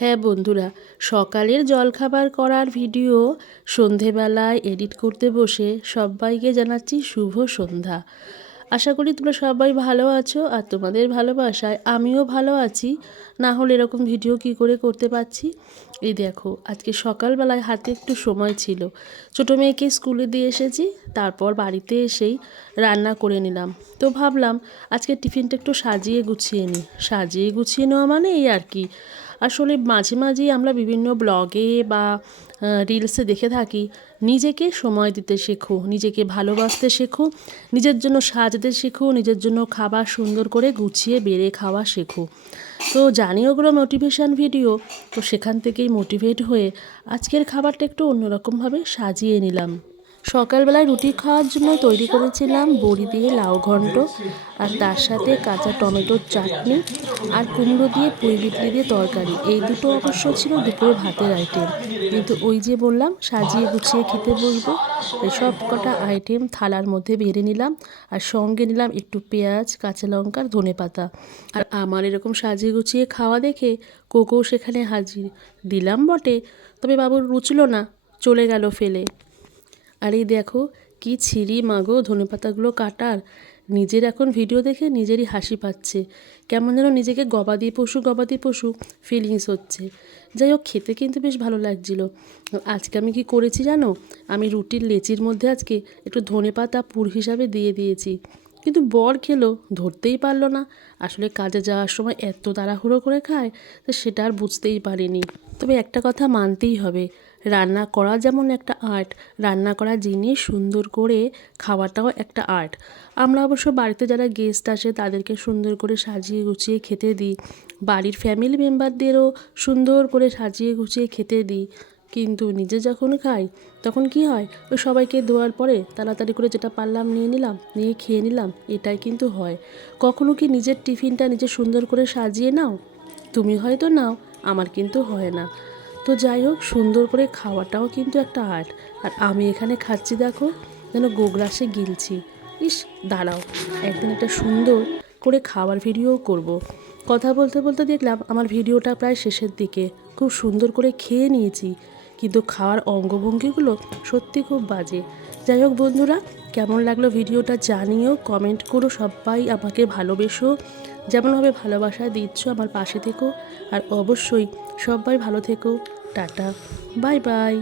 হ্যাঁ বন্ধুরা, সকালের জলখাবার করার ভিডিও সন্ধেবেলায় এডিট করতে বসে সবাইকে জানাচ্ছি শুভ সন্ধ্যা। আশা করি তোমরা সবাই ভালো আছো, আর তোমাদের ভালোবাসায় আমিও ভালো আছি। না হলে এরকম ভিডিও কি করে করতে পারছি। এই দেখো, আজকে সকালবেলায় হাতে একটু সময় ছিল, ছোটো মেয়েকে স্কুলে দিয়ে এসেছি, তারপর বাড়িতে এসেই রান্না করে নিলাম। তো ভাবলাম আজকে টিফিনটা একটু সাজিয়ে গুছিয়ে নেওয়া মানে এই আর কি। আসলে মাঝে মাঝেই আমরা বিভিন্ন ব্লগে বা রিলসে দেখে থাকি, নিজেকে সময় দিতে শেখো, নিজেকে ভালোবাসতে শেখো, নিজের জন্য সাজতে শেখো, নিজের জন্য খাবার সুন্দর করে গুছিয়ে বেড়ে খাওয়া শেখো। তো জানি ওগুলো মোটিভেশান ভিডিও, তো সেখান থেকেই মোটিভেট হয়ে আজকের খাবারটা একটু অন্যরকমভাবে সাজিয়ে নিলাম। সকালবেলায় রুটি খাওয়ার জন্য তৈরি করেছিলাম বড়ি দিয়ে লাউ ঘন্ট, আর তার সাথে কাঁচা টমেটোর চাটনি, আর কুমড়ো দিয়ে পুঁই বিটলি দিয়ে তরকারি। এই দুটো অবশ্য ছিল দুপুরে ভাতের আইটেম, কিন্তু ওই যে বললাম সাজিয়ে গুছিয়ে খেতে বসবো, এই সব কটা আইটেম থালার মধ্যে বেড়ে নিলাম, আর সঙ্গে নিলাম একটু পেঁয়াজ, কাঁচা লঙ্কার, ধনেপাতা। আর আমার এরকম সাজিয়ে গুছিয়ে খাওয়া দেখে কোকো সেখানে হাজির। দিলাম বটে, তবে বাবুর রুচল না, চলে গেল ফেলে। আর এই দেখো কি ছিঁড়ি মাগো ধনেপাতাগুলো কাটার। নিজের এখন ভিডিও দেখে নিজেরই হাসি পাচ্ছে, কেমন যেন নিজেকে গবাদি পশু ফিলিংস হচ্ছে। যাই হোক, খেতে কিন্তু বেশ ভালো লাগছিল। আজকে আমি কি করেছি জানো, আমি রুটির লেচির মধ্যে আজকে একটু ধনেপাতা পুর হিসাবে দিয়ে দিয়েছি, কিন্তু বর খেলো, ধরতেই পারলো না। আসলে কাজে যাওয়ার সময় এত তাড়াহুড়ো করে খায়, তো সেটা আর বুঝতেই পারিনি। তবে একটা কথা মানতেই হবে, রান্না করা যেমন একটা আর্ট, রান্না করা জিনিস সুন্দর করে খাওয়াটাও একটা আর্ট। আমরা অবশ্য বাড়িতে যারা গেস্ট আসে তাদেরকে সুন্দর করে সাজিয়ে গুছিয়ে খেতে দিই, বাড়ির ফ্যামিলি মেম্বারদেরও সুন্দর করে সাজিয়ে গুছিয়ে খেতে দিই, কিন্তু নিজে যখন খাই তখন কি হয়, ওই সবাইকে দেওয়ার পরে তাড়াতাড়ি করে যেটা পারলাম নিয়ে খেয়ে নিলাম, এটাই কিন্তু হয়। কখনো কি নিজের টিফিনটা নিজে সুন্দর করে সাজিয়ে নাও? তুমি হয়তো নাও, আমার কিন্তু হয় না। তো যাই হোক, সুন্দর করে খাওয়াটাও কিন্তু একটা আর্ট। আর আমি এখানে খাচ্ছি দেখো, যেন গোগ্রাসে গিলছি। ইস, দাঁড়াও, একদিন একটা সুন্দর করে খাওয়ার ভিডিও করব। কথা বলতে বলতে দেখলাম আমার ভিডিওটা প্রায় শেষের দিকে। খুব সুন্দর করে খেয়ে নিয়েছি, কিন্তু খাওয়ার অঙ্গভঙ্গিগুলো সত্যি খুব বাজে। যাই হোক বন্ধুরা, কেমন লাগলো ভিডিওটা জানিও, কমেন্ট করো। সবাই আমাকে ভালোবেসো, যেমনভাবে ভালোবাসা দিচ্ছ আমার পাশে থেকো। আর অবশ্যই সবাই ভালো থেকো। Tata, bye bye.